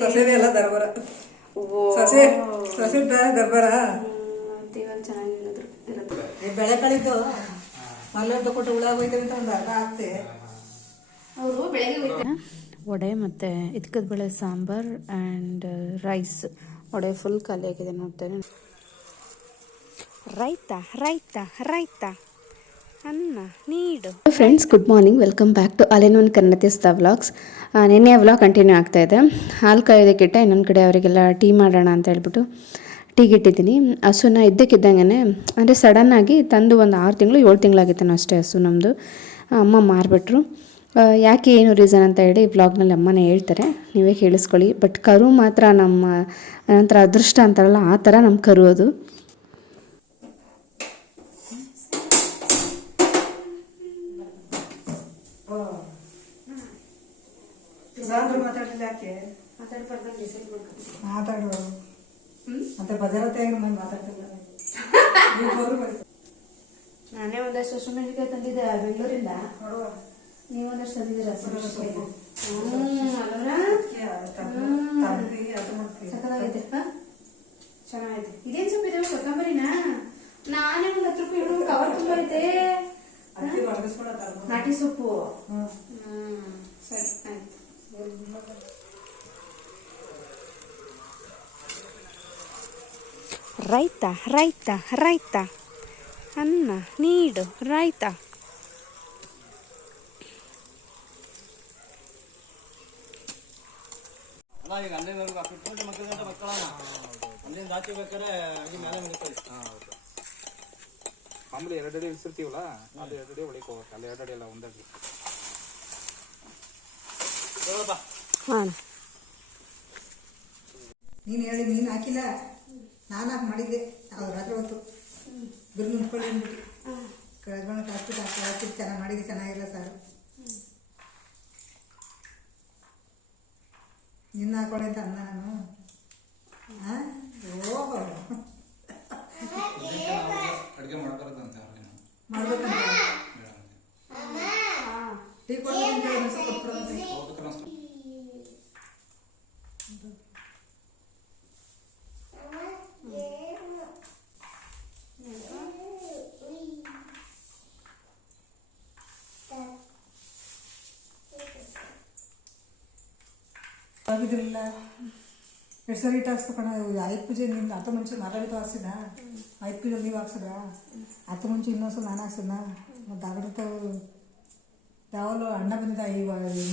ಸೊಸೆದೆ ಎಲ್ಲ ದರ್ಬಾರ. ಸೊಸೆ ಸೊಸೆ ದರ್ಬಾರ. ಬೆಳೆ ಕಳಿದ್ದು ಮಲ್ಲೊಂದು ಕೊಟ್ಟು ಹುಳ ಹೋಯ್ತವೆ ಅಂತ ಒಂದು ಅರ್ಧ ಆಗ್ತೆ. ಅವರು ಬೆಳಗ್ಗೆ ವಡೆ ಮತ್ತು ಇದ್ಕದ ಬೇಳೆ sambar and rice. Vada full ಖಾಲಿ ಆಗಿದೆ ನೋಡ್ತೇನೆ. ರೈತ ಅನ್ನ ನೀಡು. Friends, good morning. Welcome back to ಅಲೆನೋನ್ ಕನ್ನತಿಸ್ತಾ ವ್ಲಾಗ್ಸ್. ನಿನ್ನೆ ವ್ಲಾಗ್ ಕಂಟಿನ್ಯೂ ಆಗ್ತಾ ಇದೆ. ಹಾಲು ಕಾಯೋದಕ್ಕಿಟ್ಟ ಇನ್ನೊಂದು ಕಡೆ ಅವರಿಗೆಲ್ಲ ಟೀ ಮಾಡೋಣ ಅಂತ ಹೇಳ್ಬಿಟ್ಟು ಟೀಗೆ ಇಟ್ಟಿದ್ದೀನಿ. ಹಸುನ ಇದ್ದಕ್ಕಿದ್ದಂಗೆ ಅಂದರೆ ಸಡನ್ನಾಗಿ ತಂದು ಒಂದು 6 ತಿಂಗಳು 7 ತಿಂಗಳಾಗಿತ್ತು ಅಷ್ಟೇ ಹಸು ನಮ್ಮದು. ಅಮ್ಮ ಮಾರಿಬಿಟ್ರು. ಯಾಕೆ ಏನು ರೀಸನ್ ಅಂತ ಹೇಳಿ ವ್ಲಾಗ್ನಲ್ಲಿ ಅಮ್ಮನೇ ಹೇಳ್ತಾರೆ, ನೀವೇ ಕೇಳಿಸ್ಕೊಳ್ಳಿ. ಬಟ್ ಕರು ಮಾತ್ರ ನಮ್ಮ ನಂತರ ಅದೃಷ್ಟ ಅಂತಾರಲ್ಲ ಆ ಥರ ನಮ್ಮ ಕರು ಅದು. ನಾನೇ ಒಂದಷ್ಟು ಹಸಿಮೆಣಸಿನಕಾಯಿ ತಂದಿದ್ದೆ ಬೆಂಗಳೂರಿಂದ. ನೀವೊಂದಷ್ಟು ತಂದಿದ್ದೀರಾ? ಸಕ್ಕತ್ತಾಗೈತೆ. ಚೆನ್ನಾಗೈತೆ. ಇದೇನು ಸೊಪ್ಪು ಇದೆ? ಕೊತ್ತಂಬರಿನಾ? ನಾನೇ ಒಂದು 10 ರೂಪಾಯಿ ಇಡು ಕವರ್ ತುಂಬ ಐತೆ. ನಾಟಿ ಸೊಪ್ಪು. ಸರಿ ಆಯ್ತು. ರೈತ ಅನ್ನ ನೀಡು ರೈತ. ಮಾಮೂಲಿ 2 ಅಡಿ ಇಳಿಸಿರ್ತೀವಲ್ಲ, ಅದು 2 ಅಡಿ ಒಳಗೆ ಹೋಗಕ್ಕೆ. ಅಲ್ಲಿ 2 ಅಡಿ ಅಲ್ಲ, 1 ಅಡಿ. ನೀನು ಹೇಳಿ ನೀನು ಹಾಕಿಲ್ಲ, ನಾನು ಹಾಕಿ ಮಾಡಿದ್ದೆ. ಅವ್ರು ರಾತ್ರಿ ಹೊತ್ತು ಬಿರು ನಿಂತ್ಕೊಳ್ಳಿ ಅಂದ್ಬಿಟ್ಟು ಕಳೆದ್ಕೊಂಡು ಹಾಕ್ಬಿಟ್ಟು ಹಾಕಿ ಚೆನ್ನಾಗಿ ಮಾಡಿದ್ದೆ. ಚೆನ್ನಾಗಿಲ್ಲ ಸಾರು. ನಿನ್ನ ಹಾಕೊಳ್ಳಿ ಅಂತ ಅನ್ನ ನಾನು. ಅಡುಗೆ ಮಾಡ್ಬೇಕಂತ ಟೀ ಕೊಡ್ಬೇಕು. ಆಗಿದ್ರಿಲ್ಲ 2 ಸರಿ ಇಟ್ಟು ಹಾಕ್ಸ್ಬೇಕಣ. ಆಯ್ತು ಪೂಜೆ ನಿಂದು ಅತ್ತ ಮುಂಚೆ ಮಾರಾಡಿತು ಹಾಕ್ಸಿದ. ಆಯ್ತು ಪೂಜೆ ನೀವು ಹಾಕ್ಸಿದ. ಅತ್ತ ಮುಂಚೆ ಇನ್ನೊಂದ್ಸಲ ನಾನು ಹಾಕ್ಸಿದ್ನ. ಮತ್ತು ಆಗಡ್ತ ಯಾವಲ್ಲೋ ಅಣ್ಣ ಬಂದಿದ್ದ. ಈ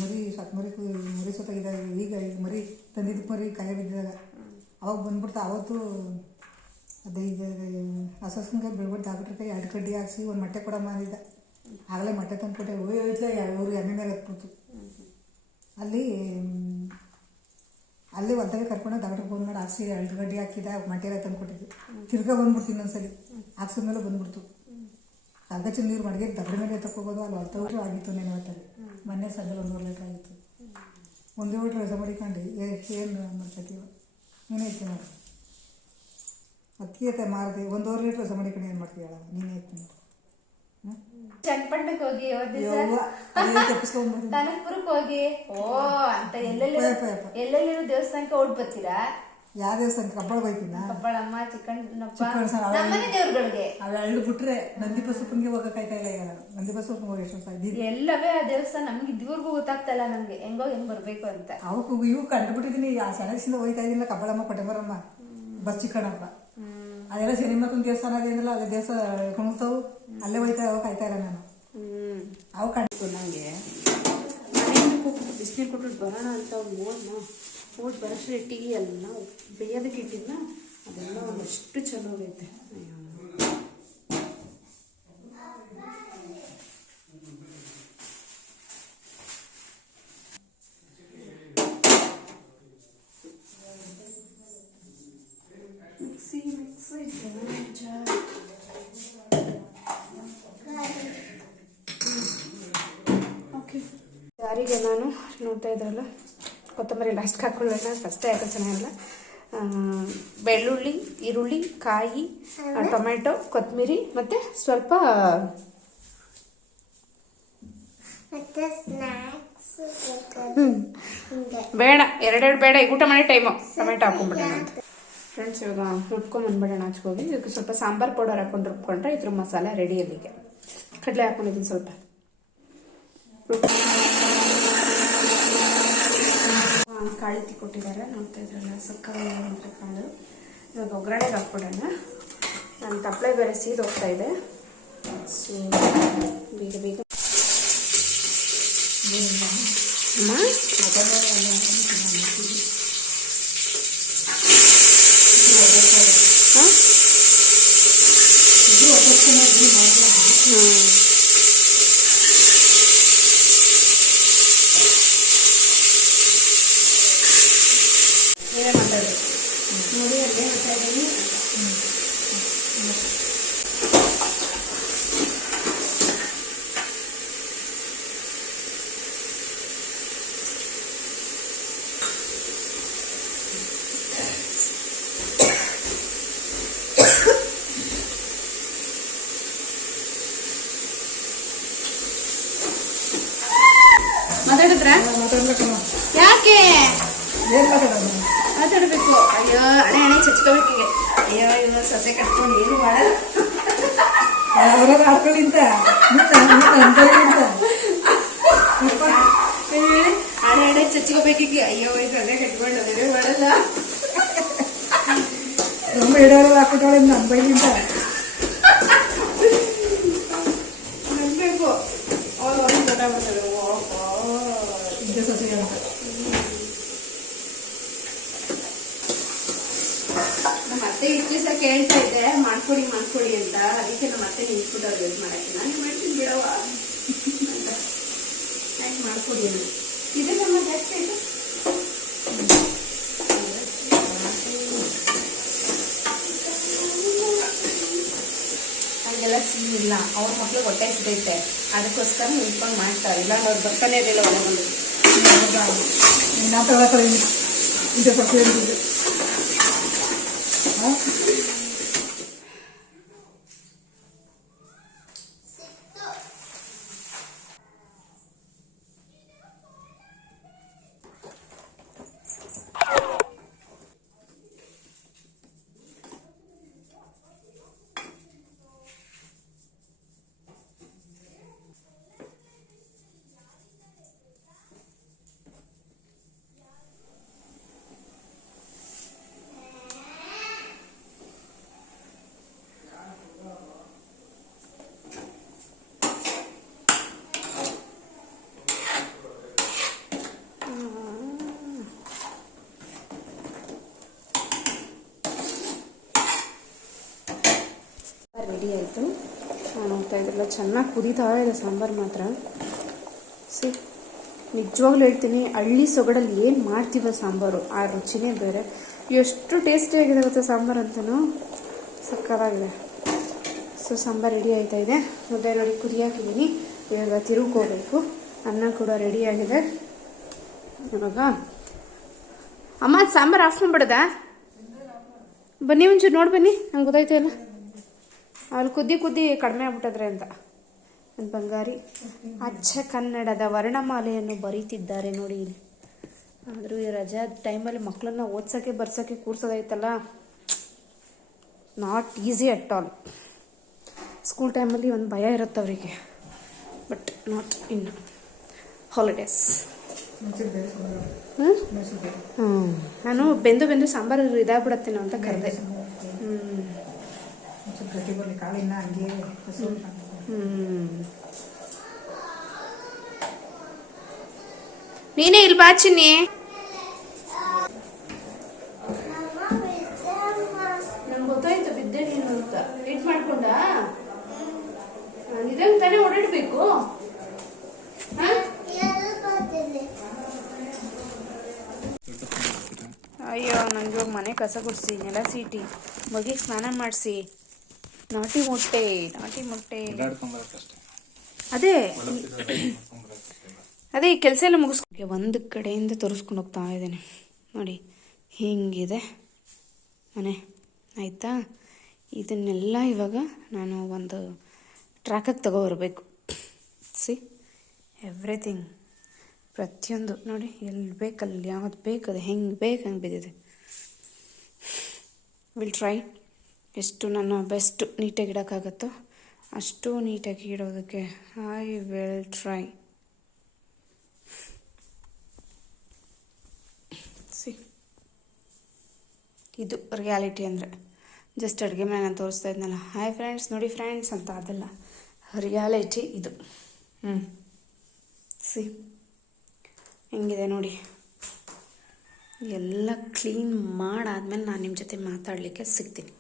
ಮರಿ ಮರಿ ಸೊತ್ತಾಗಿದೆ. ಈಗ ಮರಿ ತಂದಿದ್ದು ಮರಿ ಕಾಯ ಬಿದ್ದಿದಾಗ ಅವಾಗ ಬಂದ್ಬಿಡ್ತಾ. ಅವತ್ತು ಅದು ಈಗ ಹಸಸ್ಕಂಗೆ ಬೆಳ್ಬಿಟ್ಟು ಆಗ್ಬಿಟ್ರೆ 2 ಕಡ್ಡಿ ಹಾಕ್ಸಿ ಒಂದು ಮೊಟ್ಟೆ ಕೊಡಮ್ಮ ಅಂದಿದ್ದ. ಆಗಲೇ ಮೊಟ್ಟೆ ತಂದುಕೊಟ್ಟೆ. ಹೋಯ್ತು ಅವರು ಎಣ್ಣೆ ಮೇಲೆ ಹತ್ಬಿಡ್ತು. ಅಲ್ಲಿ ಹೊಲ್ದಾಗೆ ಕರ್ಕೊಂಡು ಡಾಕ್ಟ್ರಿಗೆ ಫೋನ್ ಮಾಡಿ ಹಾಕ್ಸಿ 2 ಗಡ್ಡಿ ಹಾಕಿದ ಮೊಟ್ಟೆ ಎಲ್ಲ ತಂದು ಕೊಟ್ಟಿದ್ದು. ತಿರ್ಗಾ ಬಂದ್ಬಿಡ್ತು ಇನ್ನೊಂದ್ಸಲಿ. ಹಾಕ್ಸಿದ್ಮೇಲೆ ಬಂದ್ಬಿಡ್ತು. ಅರ್ಧಚಿನ ನೀರು ಮಡಿಗೆ ದಬ್ಬರ ಮೇಲೆ ತಗೋಬೋದು. ಅಲ್ಲಿ ಹೊಲ್ತವ್ರು ಆಗಿತ್ತು ನೆನೆ ಹೊತ್ತಲ್ಲಿ. ಮೊನ್ನೆ ಸಂಜೆ 1.5 ಲೀಟ್ರ್ ಆಗಿತ್ತು. 1 ಲೀಟ್ರ್ ರಸ ಮಾಡಿಕೊಂಡು ಏನು ಮಾಡ್ತೀವಿ ನೀನೇ ಇರ್ತೀನಿ ನೋಡಿ. ಅದಕ್ಕೆ ಮಾರಿದೆ. 1.5 ಲೀಟ್ರ್ ರಸ ಮಾಡಿಕೊಂಡು ಏನು ಮಾಡ್ತೀವಿ ಹೇಳ? ನೀನೇ ಇರ್ತೀನಿ. ಚಟ್ಪಟ್ಟಕ್ಕೆ ಹೋಗಿ ಕನಕಪುರಕ್ಕೆ ಹೋಗಿ ಅಂತ ಎಲ್ಲೆಲ್ಲಿರೋ ದೇವಸ್ಥಾನಕ್ಕೆ ಓಡ್ ಬರ್ತೀರಾ? ಯಾವ ದೇವಸ್ಥಾನಕ್ಕೆ? ಕಬ್ಬಳ ಹೋಯ್ತೀನ. ಕಬ್ಬಳಮ್ಮ ದೇವ್ರಗಳಿಗೆ ಅವೆರಡು ಬಿಟ್ರೆ ನಂದಿ ಬಸಪ್ಪನಿಗೆ ಹೋಗಕ್ಕಾಯ್ತಾ ಇಲ್ಲ. ಈಗ ನಂದಿ ಬಸಪ್ಪನಿಗೆ ಹೋಗಿ ಎಷ್ಟು ವರ್ಷ ಎಲ್ಲವೇ ಆ ದೇವಸ್ಥಾನ ನಮ್ಗೆ ಇದುವರೆಗೂ ಗೊತ್ತಾಗ್ತಾ ಇಲ್ಲ ನಮ್ಗೆ ಹೆಂಗ್ ಬರ್ಬೇಕು ಅಂತ. ಅವಕ್ಕೂ ಇವು ಕಂಡುಬಿಟ್ಟಿದೀನಿ. ಆ ಸೆಣಸಿಂದ ಹೋಯ್ತಾ ಇದೀನಿಲ್ಲ. ಕಬ್ಬಳಮ್ಮ ಕೊಟ್ಟೆಬರಮ್ಮ ಬಸ್ ಚಿಕ್ಕಣಪ್ಪ ಅದೆಲ್ಲ ಸಿನಿಮಾತನ ದೇವಸ್ಥಾನ ಅದೇನಲ್ಲ, ಅದೇ ದೇವಸ್ಥಾನ ಕುಣಿತಾವು. ಅಲ್ಲೇ ಹೋಯ್ತಾ ಹೋಗಾಯ್ತಾ ಇಲ್ಲ ನಾನು. ಅವು ಕಂಡು ನಂಗೆ ಬಿಸಿನೀರು ಕೊಟ್ಬಿಟ್ಟು ಬರೋಣ ಅಂತ ಓಡ್ ಬರೋಷ್ಟ್ರೆ ಟೀ ಎಲ್ಲ ಬೇಯೋದಕ್ಕೆ ಇಟ್ಟಿದ್ನ. ಅದೆಲ್ಲ ಒಂದಷ್ಟು ಚಲೋ ಆಗೈತೆ. ಯಾರಿಗೆ ನಾನು ನೋಡ್ತಾ ಇದ್ರಲ್ಲ, ಕೊತ್ತಂಬರಿ ಲಾಸ್ಟ್ಗೆ ಹಾಕ್ಕೊಳ್ಳೋಣ. ಫಸ್ಟೇ ಯಾಕೆ ಚೆನ್ನಾಗಿರಲ್ಲ. ಬೆಳ್ಳುಳ್ಳಿ, ಈರುಳ್ಳಿ, ಕಾಯಿ, ಟೊಮೆಟೊ, ಕೊತ್ತಂಬರಿ ಮತ್ತು ಸ್ವಲ್ಪ ಸ್ನ್ಯಾಕ್ಸ್ ಬೇಡ, ಎರಡೆರಡು ಬೇಡ, ಈಗ ಊಟ ಮಾಡಿ ಟೈಮು. ಟೊಮೆಟೊ ಹಾಕೊಂಡ್ಬಿಡೋಣ ಅಂತ ಫ್ರೆಂಡ್ಸ್. ಇವಾಗ ರುಬ್ಕೊಂಬಂದ್ಬಿಡೋಣ ಹಚ್ಕೋಗಿ. ಇದಕ್ಕೆ ಸ್ವಲ್ಪ ಸಾಂಬಾರು ಪೌಡರ್ ಹಾಕೊಂಡು ರುಬ್ಕೊಂಡ್ರೆ ಇದ್ರ ಮಸಾಲೆ ರೆಡಿ ಅಲ್ಲಿಗೆ. ಕಡಲೆ ಹಾಕೊಂಡಿದ್ದೀನಿ ಸ್ವಲ್ಪ. ಕಾಳು ಕೊಟ್ಟಿದ್ದಾರೆ, ನೋಡ್ತಾ ಇದ್ರಲ್ಲ, ಸಕ್ಕರೆ ಕಾಳು. ಇವಾಗ ಒಗ್ಗರಣೆಗೆ ಹಾಕ್ಬಿಡೋಣ. ನನ್ನ ತಪ್ಪಲೆ ಬೇರೆ ಸೀದ್ ಹೋಗ್ತಾ ಇದೆ. ಸೊ ಬೇಗ ಬೇಗ ಏನೇ ಮಾತಾಡಬೇಕು ನೋಡಿ, ಅಲ್ಲೇ ಹೇಳ್ತಾ ಇದ್ದೀನಿ. ಮಾತಾಡಿದ್ರ ಯಾಕೆ ಮಾತಾಡ್ಬೇಕು? ಅಯ್ಯೋ ಹಣೆ ಚಚ್ಕೋಬೇಕಿಗೆ. ಅಯ್ಯೋ ಇನ್ನು ಸೊಸೆ ಕಟ್ಕೊಂಡು ಏನು ಮಾಡಲ್ಲ. ಹಣೆ ಚಚ್ಕೋಬೇಕಿಗೆ. ಅಯ್ಯೋ ಈ ಸೊಸೆ ಕಟ್ಕೊಂಡು ಅದೇನು ಮಾಡಲ್ಲ. ನನ್ಬೇಕು ಅವಳು ಒಂದು ಗೊತ್ತಾಗ್ಬಿಡ್ತದೆ. ಸೊಸೆ ಅಂತ ಮತ್ತೆ ಇಷ್ಟು ದಿವಸ ಕೇಳ್ತಾ ಇದ್ದೆ ಮಾಡ್ಕೊಡಿ ಅಂತ. ಅದಕ್ಕೆ ನಮ್ಮ ಮತ್ತೆ ನಿಂತ್ಬಿಟ್ಟು ಅವ್ರು ವೇಟ್ ಮಾಡಕ್ಕೆ ನಾನು ಮಾಡ್ತೀನಿ ಬಿಡವ ಅಂತ. ಯಾಕೆ ಮಾಡ್ಕೊಡಿ ಅಂತ ಇದು ನಮ್ಮ ಜಾಸ್ತಿ ಆಯ್ತು. ಹಾಗೆಲ್ಲ ಸೀನ್ ಇಲ್ಲ. ಅವ್ರ ಮಕ್ಳಿಗೆ ಹೊಟ್ಟೆ ಸಿಗೈತೆ, ಅದಕ್ಕೋಸ್ಕರ ನಿಂತ್ಕೊಂಡು ಮಾಡ್ತಾರೆ. ಇಲ್ಲ ಅವ್ರು ಬರ್ತಾನೆ ಇರಲಿಲ್ಲ ಒಳಗೆ ಬಂದು. ರೆಡಿ ಆಯಿತು. ನೋಡ್ತಾ ಇದ್ರಲ್ಲ, ಚೆನ್ನಾಗಿ ಕುದೀತಾ ಇದೆ ಸಾಂಬಾರು ಮಾತ್ರ. ಸಿ ನಿಜವಾಗ್ಲೂ ಹೇಳ್ತೀನಿ, ಹಳ್ಳಿ ಸೊಗಡಲ್ಲಿ ಏನು ಮಾಡ್ತೀವ ಸಾಂಬಾರು, ಆ ರುಚಿನೇ ಬೇರೆ. ಎಷ್ಟು ಟೇಸ್ಟಿಯಾಗಿದೆ ಗೊತ್ತಾ ಸಾಂಬಾರು ಅಂತಲೂ, ಸಕ್ಕತ್ತಾಗಿದೆ. ಸೊ ಸಾಂಬಾರು ರೆಡಿ ಆಯ್ತಾ ಇದೆ. ಮುದ್ದೆ ನೋಡಿ ಕುದಿಯಾಕಿದ್ದೀನಿ. ಇವಾಗ ತಿರುಗ್ಕೋಬೇಕು. ಅನ್ನ ಕೂಡ ರೆಡಿಯಾಗಿದೆ. ಇವಾಗ ಅಮ್ಮ ಸಾಂಬಾರು ಆಫ್ ಮಾಡ್ಬಿಡೋದಾ? ಬನ್ನಿ ಒಂಚೂರು ನೋಡಿ ಬನ್ನಿ, ನಂಗೆ ಗೊತ್ತಾಯ್ತು ಎಲ್ಲ. ಅಲ್ಲಿ ಕುದ್ದಿ ಕಡಿಮೆ ಆಗ್ಬಿಟ್ಟದ್ರೆ ಅಂತ. ನನ್ನ ಬಂಗಾರಿ ಅಚ್ಚ ಕನ್ನಡದ ವರ್ಣಮಾಲೆಯನ್ನು ಬರೀತಿದ್ದಾರೆ ನೋಡಿ ಇಲ್ಲಿ. ಆದರೂ ಈ ರಜಾ ಟೈಮಲ್ಲಿ ಮಕ್ಕಳನ್ನ ಓದ್ಸೋಕ್ಕೆ ಬರ್ಸೋಕ್ಕೆ ಕೂರ್ಸೋದೈತಲ್ಲ, not easy at all. School ಟೈಮಲ್ಲಿ ಒಂದು ಭಯ ಇರುತ್ತೆ ಅವರಿಗೆ, ಬಟ್ ನಾಟ್ ಇನ್ ಹಾಲಿಡೇಸ್. ನಾನು ಬೆಂದು ಸಾಂಬಾರು ಇದಾಗ್ಬಿಡತ್ತೇನೋ ಅಂತ ಕರೆದೆ. ನೀನೇ ಇಲ್ಲಿ ಬಾಚಿನಿ. ನನ್ಗೆ ಗೊತ್ತಾಯ್ತು ಬಿದ್ದೆ ನೀನು ಅಂತ. ವೇಟ್ ಮಾಡ್ಕೊಂಡ ಇದಂಗೆ ತಾನೇ ಓಡಾಡ್ಬೇಕು. ಅಯ್ಯೋ ನಂಗೆ ಇವಾಗ ಮನೆ ಕಸ ಗುಡಿಸಿ, ನೆಲ ಸೀಟಿ, ಮಗಿಗೆ ಸ್ನಾನ ಮಾಡಿಸಿ, ನಾಟಿ ಮೊಟ್ಟೆ ಅದೇ ಕೆಲಸ ಎಲ್ಲ ಮುಗಿಸ್ಕೊಂಡು ಒಂದು ಕಡೆಯಿಂದ ತೋರಿಸ್ಕೊಂಡು ಹೋಗ್ತಾ ಇದ್ದೇನೆ ನೋಡಿ. ಹೀಗಿದೆ ಮನೆ ಆಯಿತಾ. ಇದನ್ನೆಲ್ಲ ಇವಾಗ ನಾನು ಒಂದು ಟ್ರ್ಯಾಕಿಗೆ ತಗೊಬರ್ಬೇಕು. ಸಿ ಎವ್ರಿಥಿಂಗ್ ಪ್ರತಿಯೊಂದು ನೋಡಿ, ಎಲ್ಲಿ ಬೇಕಲ್ಲಿ ಯಾವ್ದು ಬೇಕದು ಹೆಂಗೆ ಬೇಕು ಹಂಗೆ ಬಿದ್ದಿದೆ. ವಿಲ್ ಟ್ರೈ ಎಷ್ಟು ನನ್ನ ಬೆಸ್ಟ್ ನೀಟಾಗಿ ಇಡೋಕ್ಕಾಗತ್ತೋ ಅಷ್ಟು ನೀಟಾಗಿ ಇಡೋದಕ್ಕೆ ಐ ವಿಲ್ ಟ್ರೈ. ಸಿ, ಇದು ರಿಯಾಲಿಟಿ ಅಂದರೆ. ಜಸ್ಟ್ ಅಡುಗೆ ಮನೆ ನಾನು ತೋರಿಸ್ತಾ ಇದ್ನಲ್ಲ, ಹಾಯ್ ಫ್ರೆಂಡ್ಸ್ ನೋಡಿ ಫ್ರೆಂಡ್ಸ್ ಅಂತ, ಅದೆಲ್ಲ ರಿಯಾಲಿಟಿ ಇದು. ಸಿ ಹೆಂಗಿದೆ ನೋಡಿ. ಎಲ್ಲ ಕ್ಲೀನ್ ಮಾಡಾದ್ಮೇಲೆ ನಾನು ನಿಮ್ಮ ಜೊತೆ ಮಾತಾಡಲಿಕ್ಕೆ ಸಿಗ್ತೀನಿ.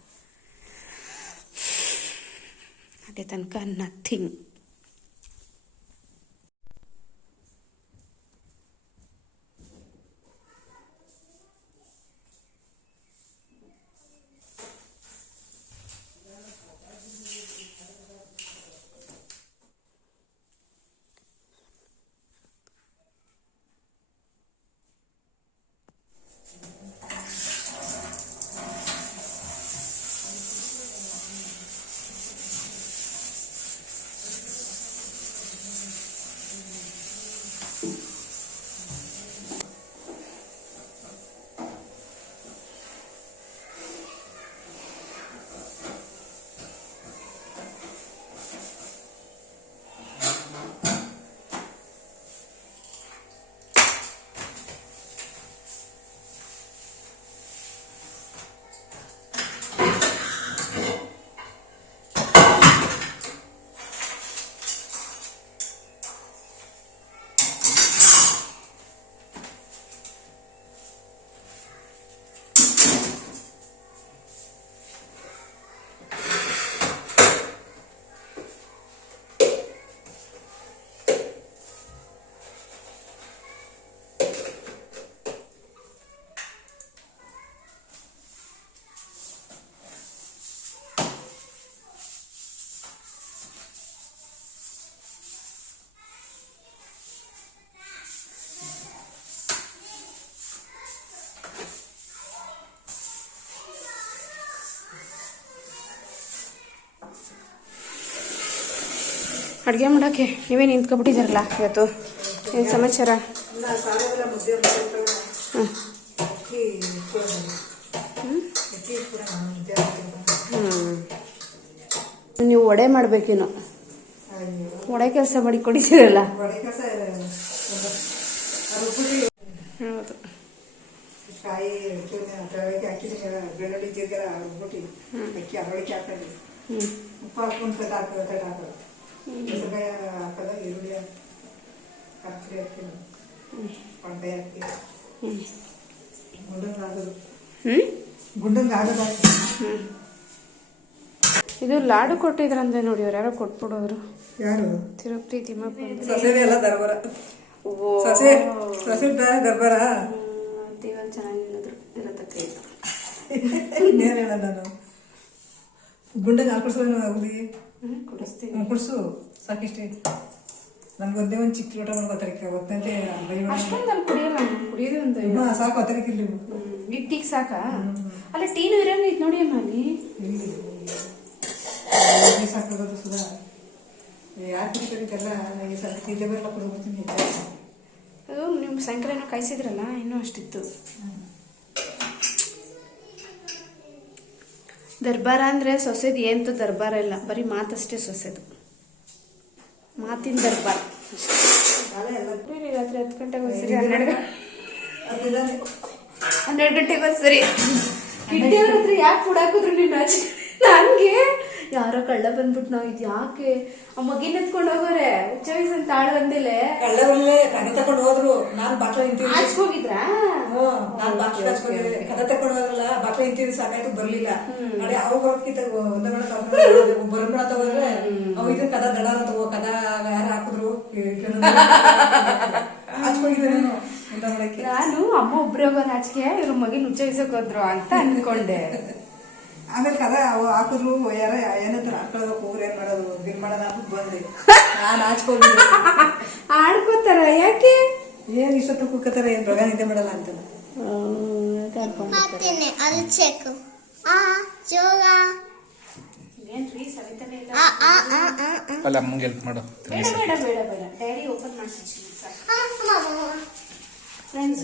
ಅದೇ ತನಕ ನಥಿಂಗ್. ಅಡುಗೆ ಮಾಡೋಕ್ಕೆ ನೀವೇ ನಿಂತ್ಕೊಬಿಟ್ಟಿದ್ದೀರಲ್ಲ ಇವತ್ತು, ಏನು ಸಮಾಚಾರ? ನೀವು ವಡೆ ಮಾಡಬೇಕೇನೋ, ವಡೆ ಕೆಲಸ ಮಾಡಿ ಕೊಡಿಸಿರಲ್ಲ. ಹೌದು, ಕಾಯಿ ಬೆಳ್ಳುಳ್ಳಿ ಜೀರಿಗೆ ರುಬ್ಬಿಟ್ಟು ಅಕ್ಕಿ ಅರಳಿಕೆ ಹಾಕೋದು, ಉಪ್ಪು ಹಾಕೊಂಡು ಹಾಕೋದು, ಹೆಸರುಕಾಯಿ ಹಾಕೋದ, ಈರುಳ್ಳಿ ಕರ್ಪೂರ ಹಾಕಿ ಪಂಡೆ ಹಾಕಿ ಗುಂಡಂಗೆ ಆಗೋದು. ಇದು ಲಾಡು ಕೊಟ್ಟಿದ್ರಂತೆ ನೋಡಿ, ಅವ್ರು ಯಾರೋ ಕೊಟ್ಬಿಡೋರು. ಯಾರು? ತಿರುಪತಿ ತಿಮ್ಮಪ್ಪ ಸೊಸೆನೇ ಎಲ್ಲ ದರ್ಬಾರ. ಸೊಸೆ ದರ್ಬಾರ ದೇವಲ್ ಚೆನ್ನಾಗಿದ್ರು ಇರತಕ್ಕ. ಇನ್ನೇನು ಹೇಳ ನಾನು ಗುಂಡಂಗೆ ಹಾಕೊಡ್ಸೋನು ಆಗುದಿ ಕೊಡಿಸ್ತೀನಿ, ಕುಡ್ಸು ಸಾಕಿಷ್ಟೇ. ನನ್ಗೆ ಒಂದೇ ಒಂದು ಚಿಕ್ಕ ಲೋಟ ಮಾಡ್ಕೊತಾರಕ್ಕೆ ಗೊತ್ತಂತೆ ಅಷ್ಟೊಂದು ಅಲ್ಲಿ ಕುಡಿಯಲ್ಲ, ಕುಡಿಯೋದು ಅಂತ ಸಾಕು ಅತರಕ್ಕೆ ಇಲ್ಲಿ ಈಗ ಟೀಗೆ ಸಾಕಾ? ಅಲ್ಲ ಟೀನು ಇರೋಂಗ ಐತೆ ನೋಡಿ ಅಮ್ಮ ಅಲ್ಲಿ. ಸಾಕೋದು ಸುಧಾ ಯಾಕೆ ಕುಡಿತಾರಿದ್ದೆಲ್ಲ ಈ ಸಲ ತಿಂದೆ ಬರಲ್ಲ ಕೊಡ್ಬೋತೀನಿ. ಅದು ನಿಮ್ಮ ಸಾಯಂಕಾಲ ಏನೋ ಕಾಯಿಸಿದ್ರಲ್ಲ, ಇನ್ನೂ ಅಷ್ಟಿತ್ತು. ದರ್ಬಾರ ಅಂದರೆ ಸೊಸೆದು ಏನಂತೂ ದರ್ಬಾರ ಇಲ್ಲ, ಬರೀ ಮಾತಷ್ಟೇ ಸೊಸೆದು, ಮಾತಿನ ದರ್ಬಾರ. ರಾತ್ರಿ 10 ಗಂಟೆಗೆ ಹೋಗ್ಸರಿ, 12 ಗಂಟೆಗೆ ಹೋಗ್ಸರಿ. ಕಿಟ್ಟಿಯವ್ರ ಹತ್ರ ಯಾಕೆ ಕೊಡಾಕಿದ್ರು ನಿನ್ನ ನನಗೆ ಯಾರೋ ಕಳ್ಳ ಬಂದ್ಬಿಟ್ಟು ನಾವು ಇದು ಯಾಕೆ ಆ ಮಗಿನ ಎತ್ಕೊಂಡು ಹೋಗೋರೆ ಹುಚ್ಚವೀಸ್ ಅಂತ ತಾಳು ಅಂದೇಲೆ ಕಳ್ಳವಲ್ಲೇ ಕದ ತಕೊಂಡು ಹೋದ್ರು. ನಾನು ಬಾಟ್ಲ ನಿಂತಿದ್ದೆ, ಹಾಚ್ಕೋಗಿದ್ರಾ? ನಾನು ಬಾಟ್ಲ ಹಚ್ಕೊಂಡಿದ್ದೆ, ಕದ ತಕೊಂಡು ಹೋದ್ರಲ್ಲ, ಬಾಟ್ಲ ನಿಂತಿದ್ದು ಸಾಕಾಯ್ತು ಬರ್ಲಿಲ್ಲ. ಅದೇ ಅವು ಬರೋದ್ಕಿಂತ ಬರೋಣ ತಗೋದ್ರೆ ಅವು ಇದನ್ನ ಕದ ದಡ ತಗೋ, ಕದ ಯಾರು ಹಾಕಿದ್ರು ಹಚ್ಕೊಂಡಿದ್ದೆ ನಾನು. ಅಮ್ಮ ಒಬ್ರೇ ಹೋಗೋರು ಆಚೆಗೆ, ಇವ್ರ ಮಗಿನ ಹುಚ್ಚವೀಸಕ್ ಹೋದ್ರು ಅಂತ ಅನ್ಕೊಂಡೆ. ಆಮೇಲೆ ಕದ ಅವು ಹಾಕಿದ್ರು ಯಾರ ಏನಂತ ಹಾಕೊಳ್ಳೋದು ಕೂರ್ ಏನ್ ಮಾಡೋದು ಬಿಲ್ ಮಾಡೋದ ಅಂತ ಬಂದೆ. ನಾನು ಹಾಚ್ಕೊಂಡಿದ್ದೆ. ಆಡ್ಕೋತಾರ ಯಾಕೆ? ಏನ್ ಇಷ್ಟೊತ್ತು ಕುಕ್ಕತ್ತಾರ, ಏನ್ ಪ್ರಗ ನಿದ್ದೆ ಮಾಡಲ್ಲ ಅಂತ ಏನ್ರಿ ಸವಿತಾನೆ ಇಲ್ಲ. ಅಲ್ಲ ಅಮ್ಮಂಗೆ ಹೆಲ್ಪ್ ಮಾಡು. ಬೇಡ ಬೇಡ ಬೇಡ ಬೇಡ ಡ್ಯಾಡಿ ಓಪನ್ ಮಾಡಿಸಿ ಫ್ರೆಂಡ್ಸ್.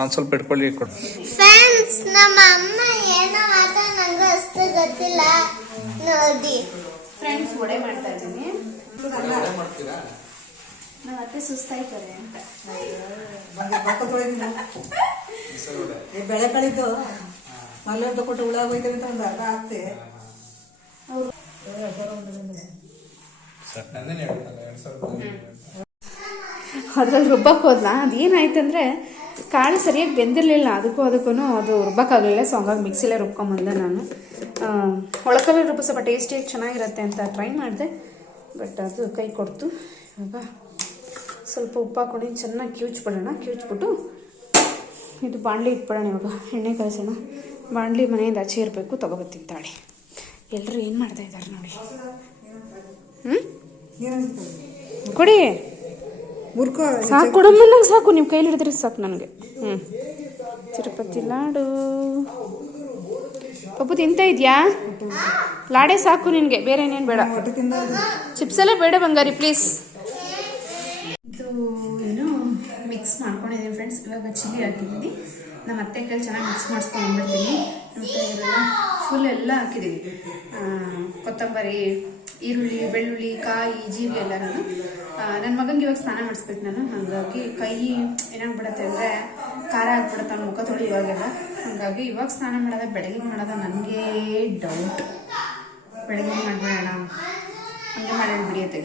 ಒಂದು ಸ್ವಲ್ಪ ಇಟ್ಕೊಳ್ಳಿ ಕೊಡು. ಫ್ರೆಂಡ್ಸ್, ನಮ್ಮ ಅಮ್ಮ ಏನೋ ಮಾತ್ರ ನಂಗೆ ಅಷ್ಟು ಗೊತ್ತಿಲ್ಲ ನೋಡಿ. ಫ್ರೆಂಡ್ಸ್ ವಡೆ ಮಾಡ್ತಾ ಇದ್ದೀನಿ. ನಮ್ಮ ಅತ್ತೆ ಸುಸ್ತಾಯ್ತಾರೆ ಅಂತ ಬೆಳೆ ಕಳಿತು ಮಲ್ಲೆ ಕೊಟ್ಟು ಹುಳ ಹೋಯ್ತದೆ ಅಂತ ಒಂದು ಅರ್ಧ ಆಗ್ತೆ. ಅದ್ರಲ್ಲಿ ರುಬ್ಬಕ್ಕೆ ಹೋದ್ನ. ಅದೇನಾಯ್ತಂದ್ರೆ ಕಾಳು ಸರಿಯಾಗಿ ಬೆಂದಿರಲಿಲ್ಲ, ಅದಕ್ಕೂ ಅದು ರುಬ್ಬಕ್ಕಾಗಲಿಲ್ಲ. ಸೊ ಹಂಗಾಗಿ ಮಿಕ್ಸಿಲೇ ರುಬ್ಕೊಂಬಂದೆ ನಾನು. ಒಳಕಲ್ಲೇ ರುಬ್ಬ ಸ್ವಲ್ಪ ಟೇಸ್ಟಿಯಾಗಿ ಚೆನ್ನಾಗಿರುತ್ತೆ ಅಂತ ಟ್ರೈ ಮಾಡಿದೆ, ಬಟ್ ಅದು ಕೈ ಕೊಡ್ತು. ಇವಾಗ ಸ್ವಲ್ಪ ಉಪ್ಪು ಹಾಕೊಂಡು ಚೆನ್ನಾಗಿ ಕಿವುಚ್ಬಿಡೋಣ. ಕಿವುಚ್ಬಿಟ್ಟು ಇದು ಬಾಣಲಿ ಇಟ್ಬಿಡೋಣ. ಇವಾಗ ಎಣ್ಣೆ ಕಾಯಿಸೋಣ. ಬಾಣಲಿ ಮನೆಯಿಂದ ಆಚೆ ಇರಬೇಕು, ತೊಗೊಬತ್ತೀನಿ ತಾಳಿ. ಎಲ್ಲರೂ ಏನು ಮಾಡ್ತಾ ಇದ್ದಾರೆ ನೋಡಿ. ಕೊಡಿ, ಮುರ್ಕೋ ಸಾಕು ಕೊಡಮ್ಮ. ನಂಗೆ ಸಾಕು, ನೀವು ಕೈಲಿ ಹಿಡಿದ್ರೆ ಸಾಕು ನನಗೆ. ತಿರುಪತಿ ಲಾಡು ಪಪ್ಪು ತಿಂತ ಇದೆಯಾ? ಲಾಡೇ ಸಾಕು ನಿನಗೆ, ಬೇರೆ ಏನೇನು ಬೇಡ. ಚಿಪ್ಸ್ ಎಲ್ಲ ಬೇಡ ಬಂಗಾರಿ ಪ್ಲೀಸ್. ಇದು ಏನು ಮಿಕ್ಸ್ ಮಾಡ್ಕೊಂಡಿದ್ದೀನಿ ಫ್ರೆಂಡ್ಸ್. ಇವಾಗ ಚಿಲ್ಲಿ ಹಾಕಿದ್ದೀನಿ. ನಮ್ಮ ಅತ್ತೆ ಕೈಲಿ ಚೆನ್ನಾಗಿ ಮಿಕ್ಸ್ ಮಾಡಿಸ್ಕೊಂಡ್ಬಿಡ್ತೀನಿ. ಫುಲ್ ಎಲ್ಲ ಹಾಕಿದ್ದೀವಿ. ಕೊತ್ತಂಬರಿ, ಈರುಳ್ಳಿ, ಬೆಳ್ಳುಳ್ಳಿ, ಕಾಯಿ, ಜೀರಿಗೆ ಎಲ್ಲ. ನನ್ನ ಮಗನಿಗೆ ಇವಾಗ ಸ್ನಾನ ಮಾಡಿಸ್ಬೇಕು ನಾನು. ಹಾಗಾಗಿ ಕೈ ಏನಾಗ್ಬಿಡತ್ತೆ ಅಂದರೆ ಖಾರ ಆಗ್ಬಿಡುತ್ತೆ ಅವ್ನ ಮುಖ ತೊಳಿ ಇವಾಗೆಲ್ಲ. ಹಾಗಾಗಿ ಇವಾಗ ಸ್ನಾನ ಮಾಡೋದ ಬೆಳಗ್ಗೆ ಮಾಡೋದ ನನಗೆ ಡೌಟ್. ಬೆಳಗ್ಗೆ ಮಾಡಿಬಿಡೋಣ, ಹಂಗೆ ಮಾಡಿ ಬಿಡಿಯತ್ತೆ.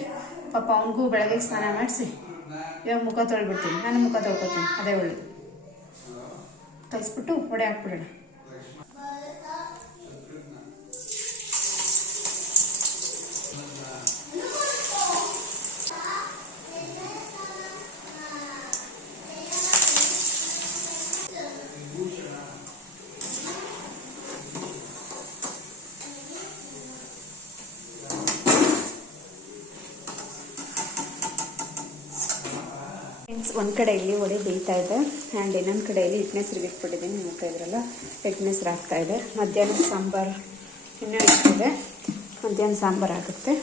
ಪಾಪ ಅವನಿಗೂ ಬೆಳಗ್ಗೆ ಸ್ನಾನ ಮಾಡಿಸಿ ಇವಾಗ ಮುಖ ತೊಳ್ಬಿಡ್ತೀನಿ. ನಾನು ಮುಖ ತೊಳ್ಕೊತೀನಿ, ಅದೇ ಒಳ್ಳೆದು. ಕಲಿಸ್ಬಿಟ್ಟು ವಡೆ ಹಾಕ್ಬಿಡೋಣ. ಒಂದು ಕಡೆಯಲ್ಲಿ ವಡೆ ಬೇಯ್ತಾ ಇದೆ ಆ್ಯಂಡ್ ಇನ್ನೊಂದು ಕಡೆಯಲ್ಲಿ ಹಿಟ್ಟನೆ ಇಟ್ಬಿಟ್ಟಿದ್ದೀನಿ. ನೋಡ್ತಾ ಇದ್ರಲ್ಲ, ಹಿಟ್ಟನೆ ಹಾಕ್ತಾ ಇದೆ. ಮಧ್ಯಾಹ್ನ ಸಾಂಬಾರು ಇನ್ನೂ ಇಷ್ಟಿದೆ, ಮಧ್ಯಾಹ್ನ ಸಾಂಬಾರು ಆಗುತ್ತೆ.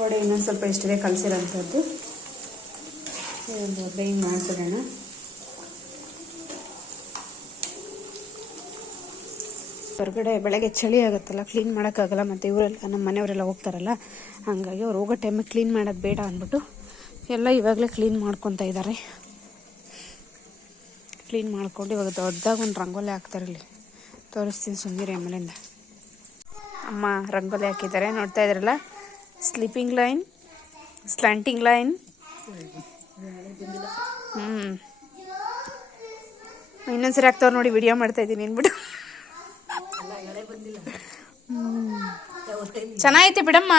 ವಡೆ ಇನ್ನೊಂದು ಸ್ವಲ್ಪ ಇಷ್ಟಿದೆ ಕಲಸಿರೋಂಥದ್ದು. ಒಬ್ಬ ಹಿಂಗೆ ಮಾಡ್ಬಿಡೋಣ. ಹೊರಗಡೆ ಬೆಳಗ್ಗೆ ಚಳಿ ಆಗುತ್ತಲ್ಲ, ಕ್ಲೀನ್ ಮಾಡೋಕ್ಕಾಗಲ್ಲ. ಮತ್ತು ಇವರೆಲ್ಲ ನಮ್ಮ ಮನೆಯವರೆಲ್ಲ ಹೋಗ್ತಾರಲ್ಲ, ಹಾಗಾಗಿ ಅವ್ರು ಹೋಗೋ ಟೈಮಿಗೆ ಕ್ಲೀನ್ ಮಾಡೋದು ಬೇಡ ಅಂದ್ಬಿಟ್ಟು ಎಲ್ಲ ಇವಾಗಲೇ ಕ್ಲೀನ್ ಮಾಡ್ಕೊತಾ ಇದ್ದಾರೆ. ಕ್ಲೀನ್ ಮಾಡ್ಕೊಂಡು ಇವಾಗ ದೊಡ್ಡದಾಗಿ ಒಂದು ರಂಗೋಲಿ ಹಾಕ್ತಾರಲ್ಲಿ, ತೋರಿಸ್ತೀನಿ ಸುಂದರಿ ಆಮೇಲಿಂದ. ಅಮ್ಮ ರಂಗೋಲಿ ಹಾಕಿದ್ದಾರೆ, ನೋಡ್ತಾ ಇದ್ರಲ್ಲ. Sleeping line, slanting line. ಇನ್ನೊಂದ್ಸರಿ ಹಾಕ್ತವ್ರು ನೋಡಿ, ವಿಡಿಯೋ ಮಾಡ್ತಾ ಇದ್ದೀನಿ ಅಂದ್ಬಿಟ್ಟು. ಚೆನ್ನಾಗೈತೆ ಬಿಡಮ್ಮ,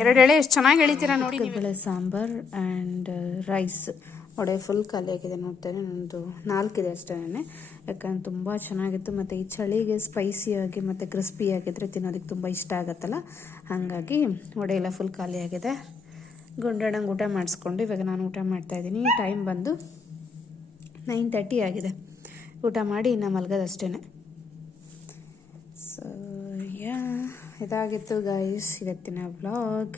ಎರಡು ಎಳೆ ಎಷ್ಟು ಚೆನ್ನಾಗಿ ಎಳಿತೀರಾ ನೋಡಿ. ಬೇಳೆ sambar and rice. Vada full ಖಾಲಿ ಆಗಿದೆ, ನೋಡ್ತೇನೆ. ನನ್ನದು 4 ಇದೆ ಅಷ್ಟೇ. ಯಾಕಂದ್ರೆ ತುಂಬ ಚೆನ್ನಾಗಿತ್ತು. ಮತ್ತು ಈ ಚಳಿಗೆ ಸ್ಪೈಸಿಯಾಗಿ ಮತ್ತು ಕ್ರಿಸ್ಪಿಯಾಗಿದ್ದರೆ ತಿನ್ನೋದಕ್ಕೆ ತುಂಬ ಇಷ್ಟ ಆಗುತ್ತಲ್ಲ, ಹಾಗಾಗಿ ವಡೆ ಎಲ್ಲ ಫುಲ್ ಖಾಲಿ ಆಗಿದೆ. ಗುಂಡಣ್ಣಂಗೆ ಊಟ ಮಾಡಿಸ್ಕೊಂಡು ಇವಾಗ ನಾನು ಊಟ ಮಾಡ್ತಾಯಿದ್ದೀನಿ. ಟೈಮ್ ಬಂದು 9:30 ಆಗಿದೆ. ಊಟ ಮಾಡಿ ಇನ್ನು ಮಲಗೋದಷ್ಟೇ. ಸೊ ಇದಾಗಿತ್ತು ಗೈಸ್ ಇವತ್ತಿನ ವ್ಲಾಗ್.